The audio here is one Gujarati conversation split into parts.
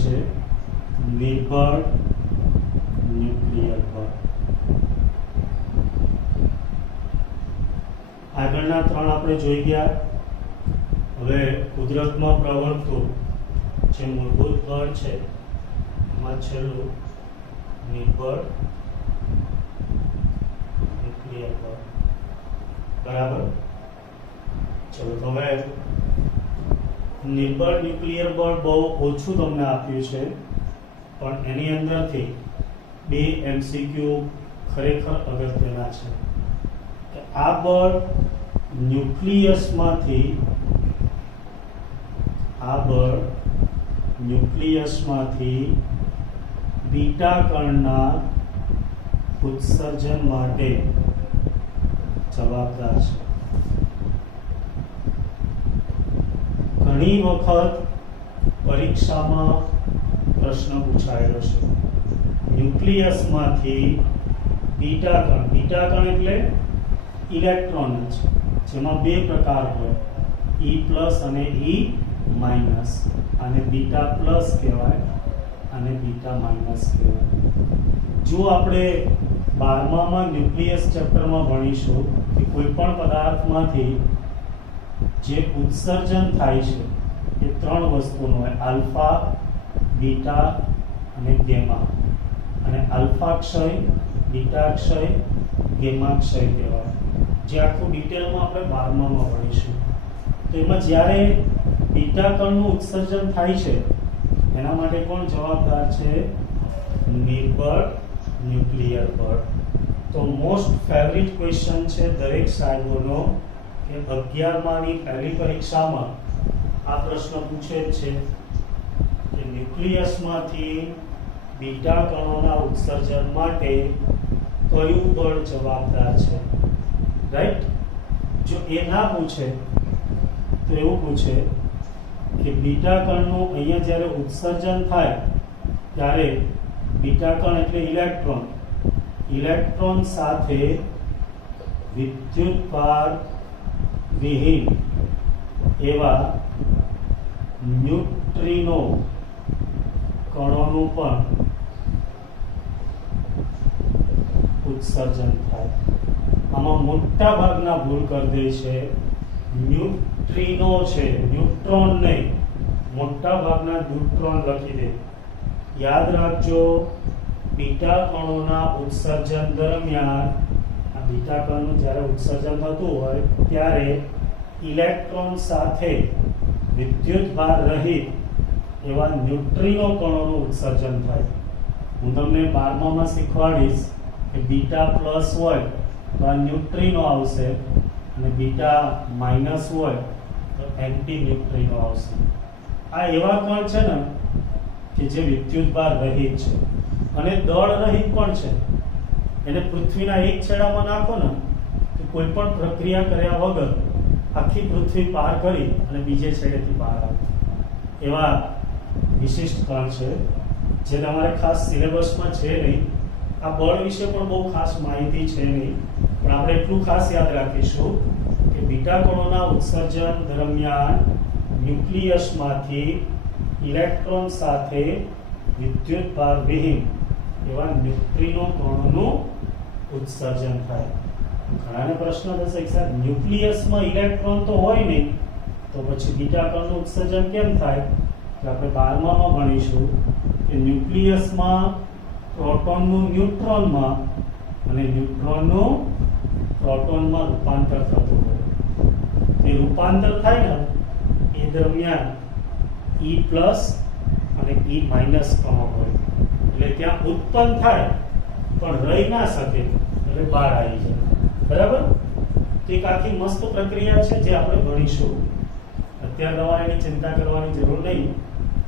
છે નિર્બળ ન્યુક્લિયર બળ. આગળના ત્રણ આપણે જોઈ ગયા. હવે કુદરતમાં પ્રવર્તતું જે મૂળભૂત બળ છે એમાં છેલ્લું નિર્બળ ન્યુક્લિયર બળ. બરાબર. ચલો તો હવે નિર્બળ ન્યુક્લિયર બળ બહુ ઓછું તમને આપ્યું છે, પણ એની અંદરથી બે એમસીક્યુ ખરેખર અગત્યના છે. આ બળ ન્યુક્લિયસમાંથી બીટા કણના ઉત્સર્જન માટે જવાબદાર છે. ઘણી વખત પરીક્ષામાં પ્રશ્ન પૂછાયેલો છે. ન્યુક્લિયસમાંથી બીટા કણ એટલે ઇલેક્ટ્રોન છે, જેમાં બે પ્રકાર હોય, E+ અને E-. આને બીટા પ્લસ કહેવાય અને બીટા માઇનસ કહેવાય. જો આપણે 12માં ન્યુક્લિયસ ચેપ્ટરમાં ભણીશું કે કોઈ પણ પદાર્થમાંથી જે ઉત્સર્જન થાય છે એ ત્રણ વસ્તુનો હોય, આલ્ફા, બીટા અને ગેમા. અને આલ્ફા ક્ષય, બીટા ક્ષય, ગેમા ક્ષય કહેવાય, જે આખું ડિટેલમાં આપણે 12માં ભણીશું. તો એમાં જ્યારે બીટા કણનું ઉત્સર્જન થાય છે એના માટે કોણ જવાબદાર છે? નિર્બળ ન્યુક્લિયર બળ. તો મોસ્ટ ફેવરિટ ક્વેશ્ચન છે દરેક સાહેબોનો કે 11માની પહેલી પરીક્ષામાં આ પ્રશ્ન પૂછે છે કે ન્યુક્લિયસમાંથી બીટા કણોના ઉત્સર્જન માટે કયું બળ જવાબદાર છે? રાઈટ. જો એ ના પૂછે તો એવું પૂછે કે બીટા કણનું અહીંયા જ્યારે ઉત્સર્જન થાય ત્યારે બીટા કણ એટલે ઇલેક્ટ્રોન સાથે વિદ્યુતભાર વિહીન એવા ન્યુટ્રિનો કણોનું પણ ઉત્સર્જન થાય. આમાં મોટા ભાગના ભૂલ કરી દે છે. ન્યુટ્રિનો છે, ન્યુટ્રોન નહીં, મોટા ભાગના ન્યુટ્રોન લખી દે. યાદ રાખજો, બીટા કણોના ઉત્સર્જન દરમિયાન આ બીટા કણનું જ્યારે ઉત્સર્જન થતું હોય ત્યારે ઇલેક્ટ્રોન સાથે વિદ્યુતભાર રહિત એવા ન્યુટ્રિનો કણોનું ઉત્સર્જન થાય. હું તમને 12માં શીખવાડીશ કે બીટા પ્લસ હોય તો આ ન્યુટ્રિનો આવશે અને બીટા માઇનસ હોય તો એન્ટી ન્યુટ્રિનો આવશે. આ એવા કણ છે ને કે જે વિદ્યુતભાર રહિત છે અને દળ રહિત પણ છે. એને પૃથ્વીના એક છેડામાં નાખો ને તો કોઈ પણ પ્રક્રિયા કર્યા વગર આખી પૃથ્વી પાર કરી અને બીજે છેડેથી બહાર આવે એવા વિશિષ્ટ કણ છે જે તમારે ખાસ સિલેબસમાં છે નહીં. આ બળ વિશે પણ બહુ ખાસ માહિતી છે નહીં, પણ આપણે એટલું ખાસ યાદ રાખીશું કે બીટા કણોના ઉત્સર્જન દરમિયાન ન્યુક્લિયસમાંથી ઇલેક્ટ્રોન સાથે વિદ્યુતભાર વિહીન એવા ન્યુટ્રિનો કણોનું ઉત્સર્જન થાય. ઘણાને પ્રશ્ન થશે કે સાહેબ ન્યુક્લિયસમાં ઇલેક્ટ્રોન તો હોય નહીં તો પછી બીટા કણનું ઉત્સર્જન કેમ થાય? તો આપણે 12માં ભણીશું કે ન્યુક્લિયસમાં પ્રોટોનનું ન્યુટ્રોનમાં અને ન્યુટ્રોનનું પ્રોટોનમાં રૂપાંતર થતું હોય. તે રૂપાંતર થાય ને એ દરમિયાન E+ અને E- કણો હોય એટલે ત્યાં ઉત્પન્ન થાય પણ રહી ના શકે એટલે બહાર આવી જાય. બરાબર. તો એક આખી મસ્ત પ્રક્રિયા છે જે આપણે ભણીશું. અત્યારે તમારે એની ચિંતા કરવાની જરૂર નહીં,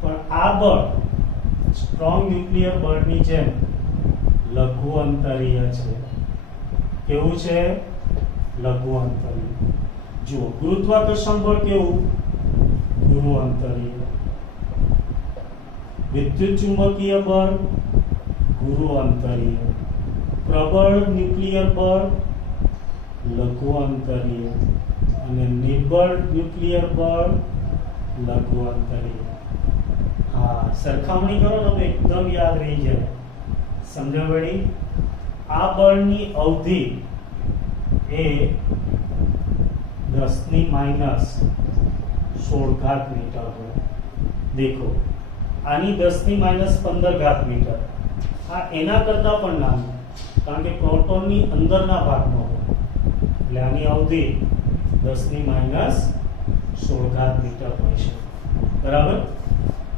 પણ આ બળ સ્ટ્રોંગ ન્યુક્લિયર બળની જેમ લઘુ અંતરીય છે. કેવું છે? લઘુ અંતરીય. જુઓ, ગુરુત્વાકર્ષણ બળ કેવું? ગુરુ અંતરીય. વિદ્યુત ચુંબકીય બળ ગુરુ અંતરીય. પ્રબળ ન્યુક્લિયર બળ લઘુ અંતરીય અને નિર્બળ ન્યુક્લિયર બળ લઘુ અંતરીય. હા, સરખામણી કરો તો એકદમ યાદ રહી જાય. સમજો વળી? આ બળની અવધિ એ 10⁻16 મીટર હોય. દેખો, આની 10⁻15 મીટર. આ એના કરતા પણ નાનું, કારણ કે પ્રોટોનની અંદરના ભાગનો હોય. એટલે આની અવધિ 10⁻16 મીટર હોય છે. બરાબર?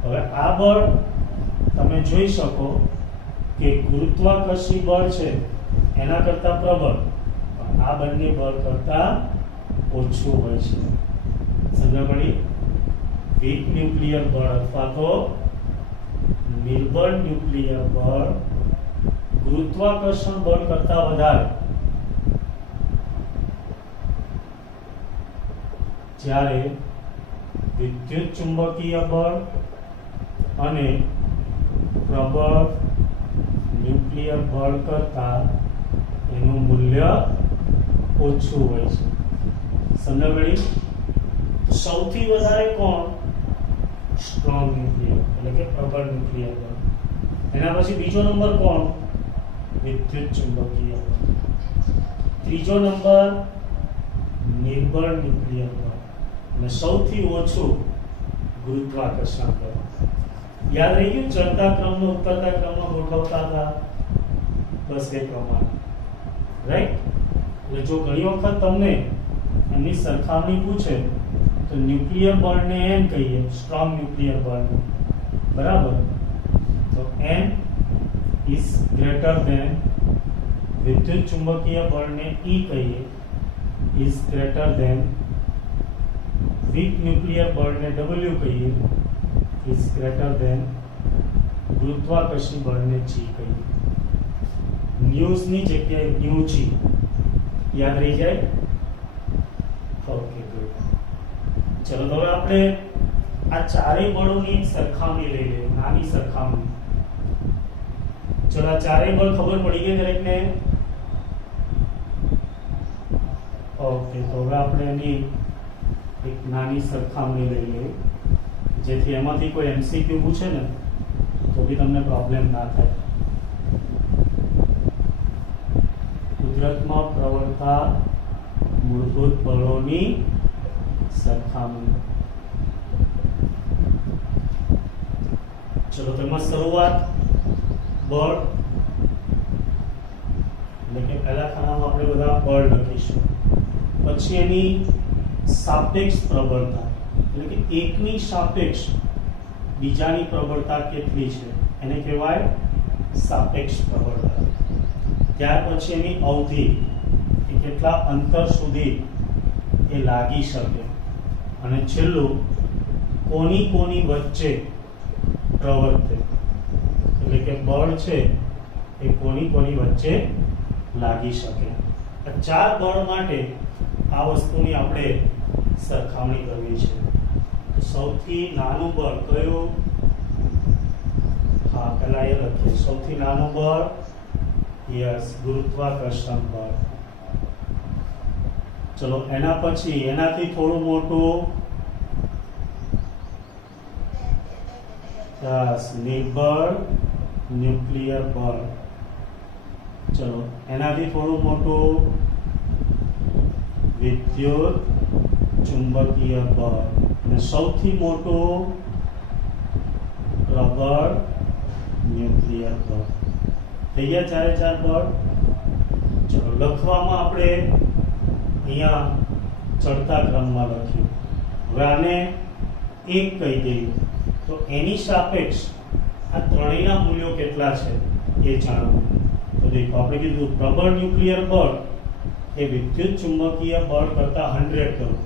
હવે આ બળ તમે જોઈ શકો કે ગુરુત્વાકર્ષી બળ છે એના કરતા પ્રબળ, પણ આ બંને બળ કરતા ઓછું હોય છે. સમજ પડી? વીક ન્યુક્લિયર બળ અથવા તો નિર્બળ ન્યુક્લિયર બળ ગુરુત્વાકર્ષણ બળ કરતા વધારે, જ્યારે વિદ્યુત ચુંબકીય બળ અને પ્રબળ ન્યુક્લિયર બળ કરતા એનું મૂલ્ય ઓછું હોય છે. સમજ પડી? સૌથી વધારે કોણ? સ્ટ્રોંગ ન્યુક્લિયર એટલે કે પ્રબળ ન્યુક્લિયર બળ. એના પછી બીજો નંબર કોણ? વિદ્યુત ચુંબકીય બળ. ત્રીજો નંબર નિર્બળ ન્યુક્લિયર બળ અને સૌથી ઓછું ગુરુત્વાકર્ષણ બળ. યાદ રહી ગયું? ચડતા ક્રમનો ઉતરતા ક્રમમાં ગોઠવતા હતા, બસ એ પ્રમાણે. રાઈટ? એટલે જો ઘણી વખત તમને એની સરખામણી પૂછે તો ન્યુક્લિયર બળને એમ કહીએ, સ્ટ્રોંગ ન્યુક્લિયર બળને. બરાબર? તો n ઇઝ ગ્રેટર ધેન વિદ્યુત ચુંબકીય બળને E કહીએ, is greater than weak nuclear બળને W કહીએ, ઇઝ ગ્રેટર ધેન ગુરુત્વાકર્ષી બળને G કહીએ. ન્યૂઝની જગ્યાએ ન્યુ G. યાદ રહી જાય? Okay, good. ચલો, હવે આપણે આ ચારેય બળોની સરખામણી લઈ લઈએ, નાની સરખામણી. ચલો, આ ચારેય બળ ખબર પડી ગઈ દરેકને? ઓકે, તો હવે આપણે એની એક નાની સરખામણી લઈ લઈએ, જેથી એમાંથી કોઈ MCQ પૂછે ને તો બી તમને પ્રોબ્લેમ ના થાય. કુદરતમાં પ્રવર્તતા મૂળભૂત બળોની સરખામણી. ચલો, તેમાં શરૂઆત બળ એટલે કે પહેલા ખાનામાં આપણે બધા બળ લખીશું. પછી એની સાપેક્ષ પ્રબળતા એટલે કે એકની સાપેક્ષ બીજાની પ્રબળતા કેટલી છે એને કહેવાય સાપેક્ષ પ્રબળતા. ત્યાર પછી એની અવધિ કે કેટલા અંતર સુધી એ લાગી શકે, અને છેલ્લું કોની વચ્ચે પ્રવર્તે એટલે કે બળ છે એ કોની વચ્ચે લાગી શકે. આ ચાર બળ માટે આ વસ્તુની આપણે સરખામણી કરવી છે. તો સૌથી નાનું બળ કયું? હા, પહેલા એ લખીએ. સૌથી નાનું બળ યસ, ગુરુત્વાકર્ષણ બળ. ચલો, એના પછી એનાથી થોડું મોટું યસ, નિર્બળ ન્યુક્લિયર બળ. ચલો, એનાથી થોડું મોટું વિદ્યુત ચુંબકીય બળ, અને સૌથી મોટું પ્રબળ ન્યુક્લિયર બળ. થઈ ગયા ચારે ચાર બળ. ચલો, લખવામાં આપણે અહીંયા ચડતા ક્રમમાં લખ્યું. હવે આને એક કહી દઈએ તો એની સાપેક્ષ આ ત્રણેયના મૂલ્યો કેટલા છે એ જાણવું. તો દેખો, આપણે કીધું પ્રબળ ન્યુક્લિયર બળ એ વિદ્યુત ચુંબકીય બળ કરતા 100 ગણું.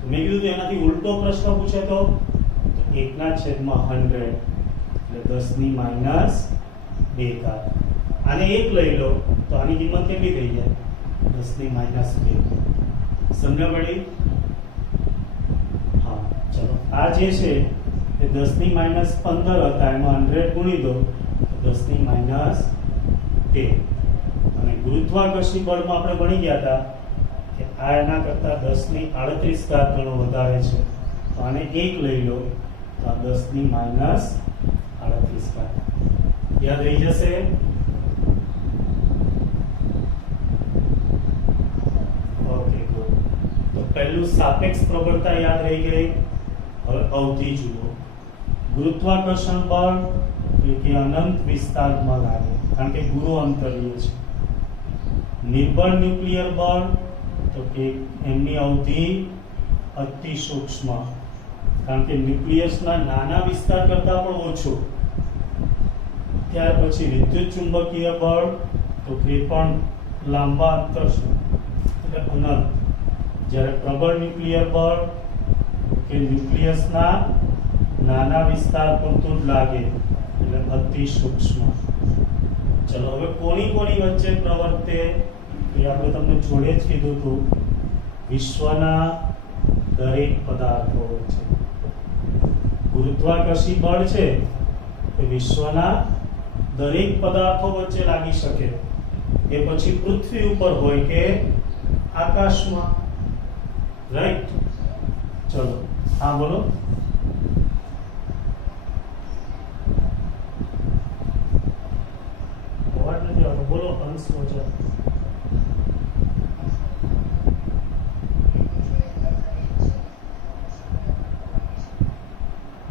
તો મેં કીધું એનાથી ઉલટો પ્રશ્ન પૂછે તો 1/100 એટલે 10⁻². આને એક લઈ લો તો આની કિંમત કેટલી થઈ જાય? 10⁻². સમજ પડી? હા, ચલો, આ જે છે એ 10⁻15 હતા, એમાં 100 ગુણી દો તો 10⁻13. અને ગુરુત્વાકર્ષી બળમાં આપણે ભણી ગયા હતા કે આ એના કરતા 10⁻38 ગણો વધારે છે. તો આને એક લઈ લો તો આ 10⁻18 વિસ્તાર યાદ રહી જશે. Okay good. તો પહેલું સાપેક્ષ પ્રબળતા યાદ રહી ગઈ. હવે અવધિ જુઓ. ગુરુત્વાકર્ષણ બળ કે અનંત વિસ્તારમાં લાગે કારણ કે ગુરુ અંતરીય છે. નિર્બળ ન્યુક્લિયર બળ તો કે એમની અવધિ અતિ સૂક્ષ્મ કારણ કે ન્યુક્લિયસના નાના વિસ્તાર કરતા પણ ઓછો. ત્યાર પછી વિદ્યુત ચુંબકીય બળ તો કે પણ લાંબા અંતર છે એટલે અનંત. જ્યારે પ્રબળ ન્યુક્લિયર બળ કે ન્યુક્લિયસના નાના વિસ્તાર પૂરતું જ લાગે એટલે અતિ સૂક્ષ્મ. ચલો હવે કોની વચ્ચે પ્રવર્તે એ આપણે તમને જોડે જ કીધું હતું. વિશ્વના દરેક પદાર્થો વચ્ચે ગુરુત્વાકર્ષી બળ છે એ વિશ્વના દરેક પદાર્થો વચ્ચે લાગી શકે. એ પછી પૃથ્વી ઉપર હોય કે આકાશમાં. રાઈટ. ચલો હા બોલો. બોલો અંશ વચન.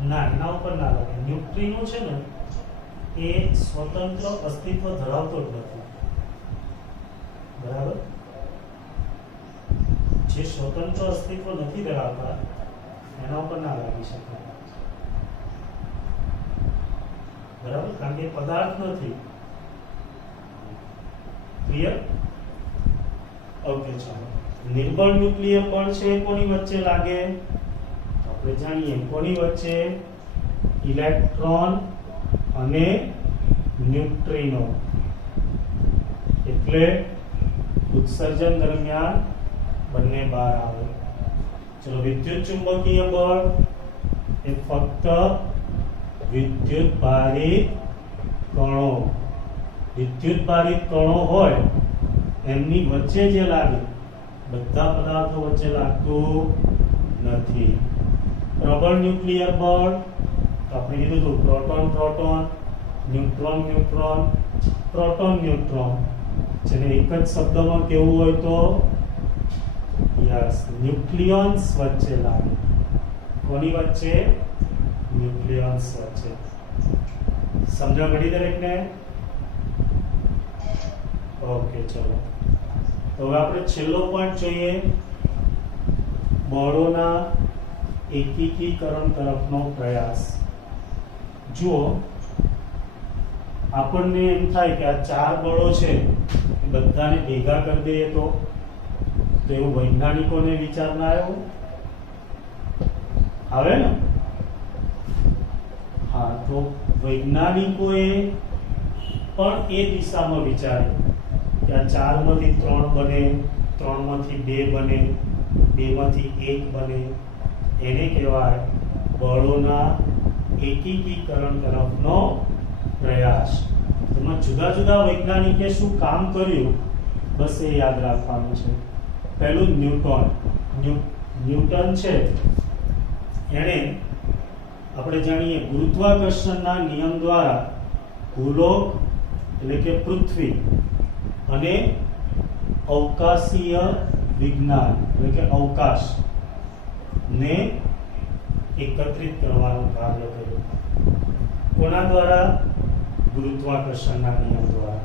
ના એના ઉપર ના લાગે. ન્યુટ્રિનો છે ને એ સ્વતંત્ર અસ્તિત્વ ધરાવતો જ નથી. બરાબર. જે સ્વતંત્ર અસ્તિત્વ નથી ધરાવતા એના ઉપર ના લાગી શકે. બરાબર. કારણ કે પદાર્થ નથી. ક્લિયર? ઓકે ચાલો. નિર્બળ ન્યુક્લિયર બળ છે કોની વચ્ચે લાગે? આપણે જાણીએ કોની વચ્ચે? ઇલેક્ટ્રોન અને ન્યુટ્રિનો. એટલે ઉત્સર્જન દરમિયાન બંને બહાર આવે. ચલો વિદ્યુત ચુંબકીય બળ એ ફક્ત વિદ્યુત ભારિત કણો હોય એમની વચ્ચે જે લાગે બધા પદાર્થો વચ્ચે લાગતું નથી. પ્રબળ ન્યુક્લિયર બળ આપણે કીધું હતું પ્રોટોન ન્યુટ્રોન પ્રોટોન જેને એક જ શબ્દમાં કેવું હોય તો યસ ન્યુક્લિયન્સ વચ્ચે લાગે. કોની વચ્ચે? ન્યુક્લિયન્સ વચ્ચે. સમજણ પડી દરેકને? ઓકે ચલો. તો હવે આપણે છેલ્લો પોઈન્ટ જોઈએ. બળોના એકીકરણ તરફનો પ્રયાસ. જુઓ આપણને એમ થાય કે આ ચાર બળો છે એ બધાને ભેગા કરી દઈએ તો એવું વૈજ્ઞાનિકોને વિચાર ના આવ્યો? આવે ને? હા, તો વૈજ્ઞાનિકોએ પણ એ દિશામાં વિચાર્યું કે આ ચારમાંથી 3 બને, 3માંથી 2 બને, 2માંથી 1 બને. એને કહેવાય બળોના એકીકરણ તરફનો પ્રયાસ. એમાં જુદા જુદા વૈજ્ઞાનિકે શું કામ કર્યું બસ એ યાદ રાખવાનું છે. પહેલું ન્યૂટન છે એણે આપણે જાણીએ ગુરુત્વાકર્ષણના નિયમ દ્વારા ભૂલોક એટલે કે પૃથ્વી અને અવકાશીય વિજ્ઞાન એટલે કે અવકાશ ને એકત્રિત કરવાનું કાર્ય કર્યું. કોના દ્વારા? ગુરુત્વાકર્ષણના નિયમ દ્વારા.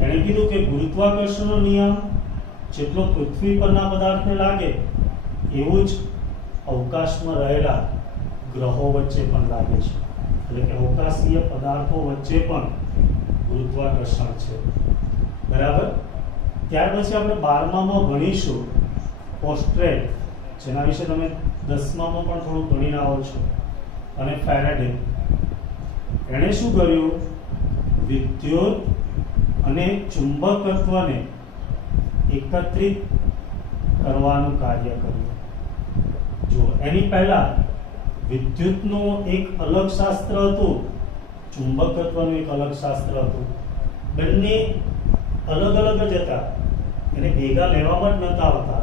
એણે કીધું કે ગુરુત્વાકર્ષણનો નિયમ જેટલો પૃથ્વી પરના પદાર્થને લાગે એવું જ અવકાશમાં રહેલા ગ્રહો વચ્ચે પણ લાગે છે. એટલે કે અવકાશીય પદાર્થો વચ્ચે પણ ગુરુત્વાકર્ષણ છે. બરાબર. ત્યાર પછી આપણે 12મામાં ભણીશું પોસ્ટ્રેટ, જેના વિશે તમે 10મામાં પણ થોડું ભણીને આવો છો. અને ફેરાડે એણે શું કર્યું? વિદ્યુત અને ચુંબકત્વને એકત્રિત કરવાનું કાર્ય કર્યું. જો એની પહેલા વિદ્યુતનું એક અલગ શાસ્ત્ર હતું, ચુંબકત્વનું એક અલગ શાસ્ત્ર હતું. બંને અલગ જ હતા, એને ભેગા લેવામાં જ નતા આવતા.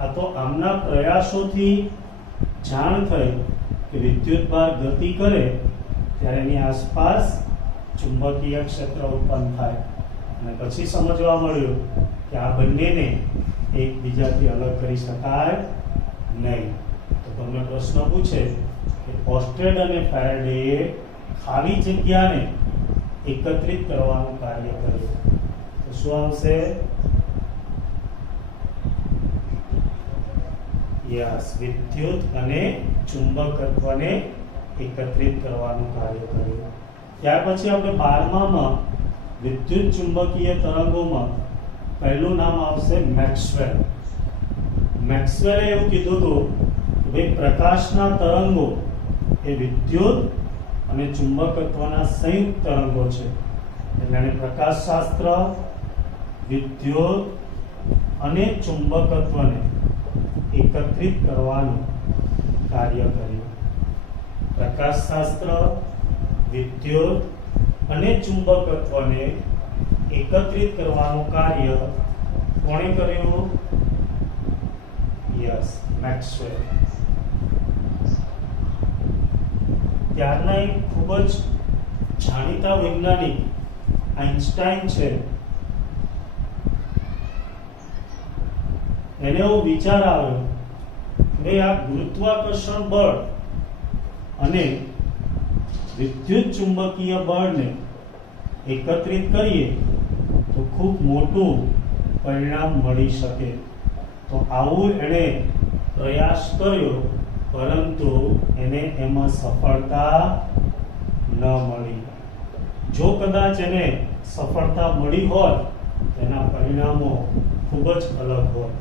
આ તો આમના પ્રયાસોથી જાણ થઈ કે વિદ્યુત ભાર ગતિ કરે ત્યારે એની આસપાસ ચુંબકીય ક્ષેત્ર ઉત્પન્ન થાય અને પછી સમજવા મળ્યું કે આ બંનેને એકબીજાથી અલગ કરી શકાય નહીં. તો તમને પ્રશ્ન પૂછે કે ઓર્સ્ટેડ અને ફેરાડેએ ખાલી જગ્યાને એકત્રિત કરવાનું કાર્ય કર્યું, તો શું આવશે? યસ, વિદ્યુત અને ચુંબકત્વને એકત્રિત કરવાનું કાર્ય કર્યું. ત્યાર પછી આપણે 12માં વિદ્યુત ચુંબકીય તરંગોમાં પહેલું નામ આવશે મેક્સવેલ. મેક્સવેલે એવું કીધું હતું કે ભાઈ પ્રકાશના તરંગો એ વિદ્યુત અને ચુંબકત્વના સંયુક્ત તરંગો છે. એટલે એને પ્રકાશશાસ્ત્ર, વિદ્યુત અને ચુંબકત્વને એકત્રિત કરવાનું કાર્ય કર્યું. પ્રકાશશાસ્ત્ર, વિદ્યુત અને ચુંબકત્વને એકત્રિત કરવાનું કાર્ય કોણે કર્યું? Yes, Maxwell. ત્યારના એક ખૂબ જ જાણીતા વૈજ્ઞાનિક આઇન્સ્ટાઈન છે. એને એવો વિચાર આવ્યો કે આ ગુરુત્વાકર્ષણ બળ અને વિદ્યુત ચુંબકીય બળને એકત્રિત કરીએ તો ખૂબ મોટું પરિણામ મળી શકે. તો આવું એણે પ્રયાસ કર્યો, પરંતુ એને એમાં સફળતા ન મળી. જો કદાચ એને સફળતા મળી હોત તેના પરિણામો ખૂબ જ અલગ હોત.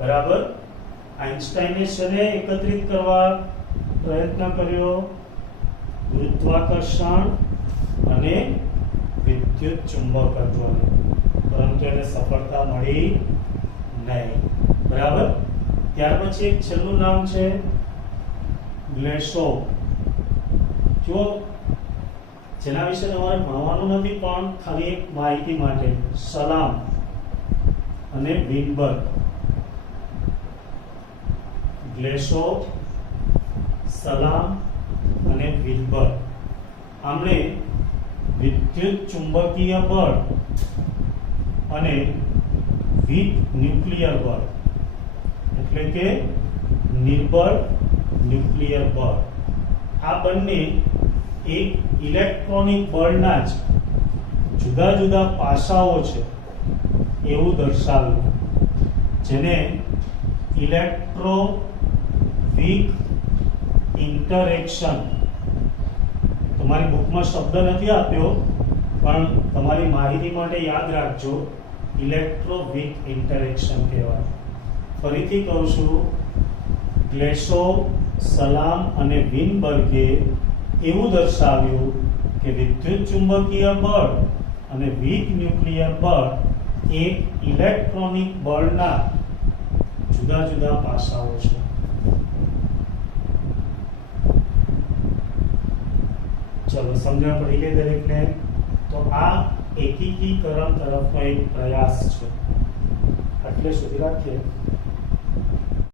બરાબર? આઇન્સ્ટાઈને શેને એકત્રિત કરવા પ્રયત્ન કર્યો? ગુરુત્વાકર્ષણ અને વિદ્યુત ચુંબકત્વને, પરંતુ એને સફળતા મળી નહીં. બરાબર? ત્યાર પછી એક છેલ્લું નામ છે ગ્લેશોવ. જો જેના વિશે તમારે ભણવાનું નથી, પણ ખાલી એક માહિતી માટે, સલામ અને વિનબર્ગ. ગ્લેશોવ, સલામ અને વિનબર્ગ આમણે વિદ્યુત ચુંબકીય બળ અને વીક ન્યુક્લિયર બળ એટલે કે નિર્બળ ન્યુક્લિયર બળ, આ બંને એક ઇલેક્ટ્રોનિક બળના જ જુદા જુદા પાસાઓ છે એવું દર્શાવ્યું, જેને ઇલેક્ટ્રો-વીક ઇન્ટરેક્શન, તમારી બુકમાં શબ્દ નથી આપ્યો પણ તમારી માહિતી માટે યાદ રાખજો, ઇલેક્ટ્રો-વીક ઇન્ટરેક્શન કહેવાય. ફરીથી કહું છું, ગ્લેશોવ, સલામ અને વિનબર્ગે એવું દર્શાવ્યું કે વિદ્યુત ચુંબકીય બળ અને વીક ન્યુક્લિયર બળ એક ઇલેક્ટ્રોનિક બળના જુદા જુદા પાસાઓ છે. ચલો, સમજણ પડી ગઈ દરેકને? તો આ એકીકરણ તરફનો એક પ્રયાસ છે. એટલે સુધી રાખીએ.